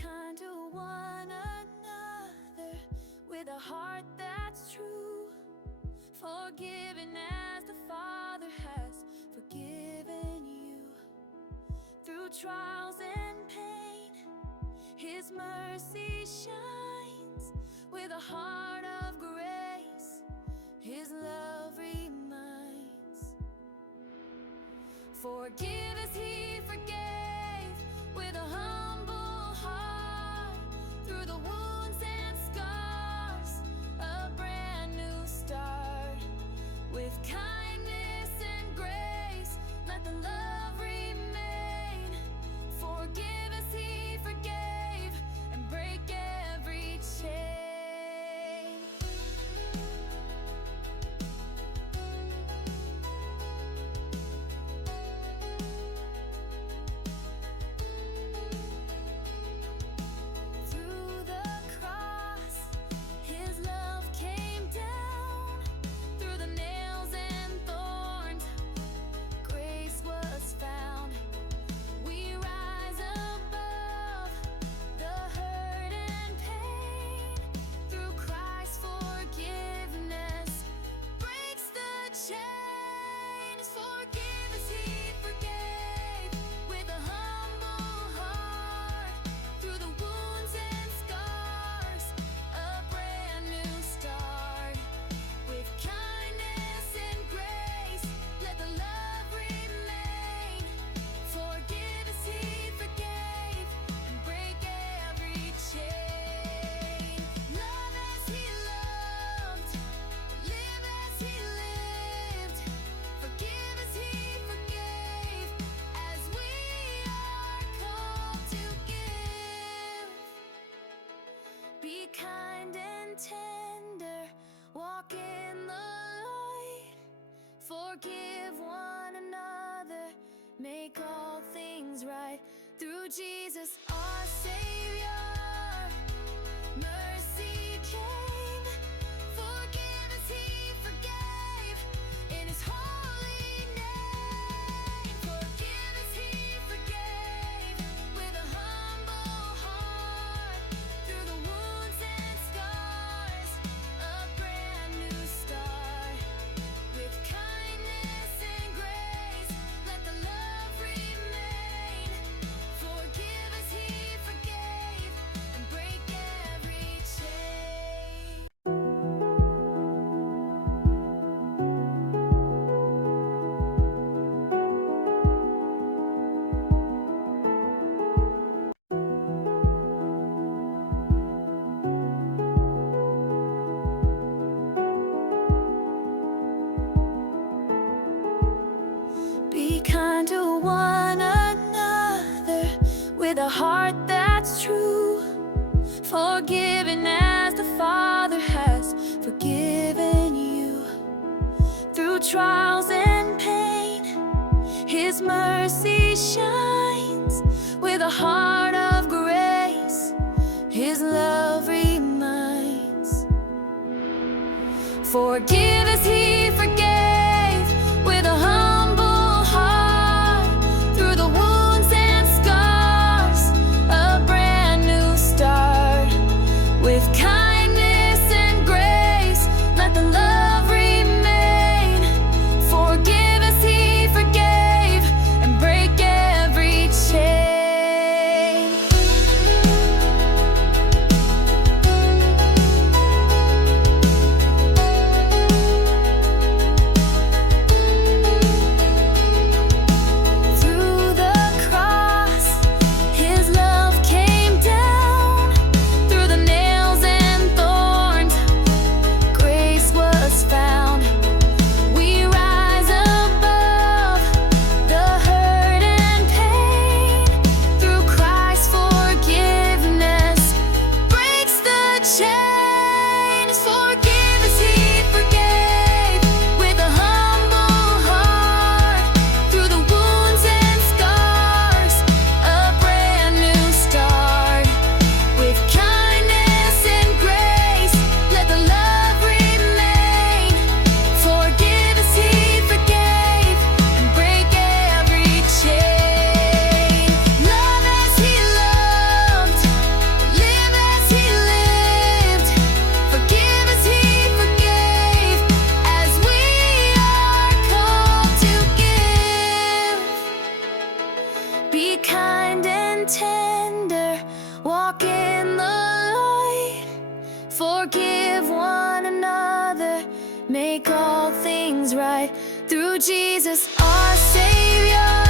kind to one another with a heart that's true, forgiving as the Father has forgiven you. Through trials and pain, His mercy shines. With a heart of grace, His love reminds. Forgive as He forgave, with a humble heart. Through the wounds and scars, a brand new start. With kindness and grace, let the love remain. Forgive as He forgave, and break every chain. Through the cross, His love came down. Through the nails and thorns, grace was found. We rise above the hurt and pain. Through Christ's forgiveness breaks the chains. Forgive as He forgave, with a humble heart. Through the wounds and scars, a brand new start. With kindness and grace, let the love remain. Forgive as He forgave, and break every chain. Love as He loved, live as He lived. Forgive as He forgave, as we are called to give. Be kind and tender, walk in the light. Forgive one another, make all things right. Through Jesus our Savior, mercy came. Forgive as He forgave, in His holy name. Forgive as He forgave, with a humble heart. Through the wounds and scars, a brand new start. With kindness and grace, let the love remain. Forgive as He forgave, and break every chain. Be kind to one another with a heart that's true, forgiving as the Father has forgiven you. Through trials and pain, His mercy shines. With a heart of grace, His love reminds. Forgive as He forgave, with a humble heart. Through the wounds and scars, a brand new start. With kindness and grace, let the love remain. Forgive as He forgave, and break every chain. forgive one another, make all things right through Jesus our Savior.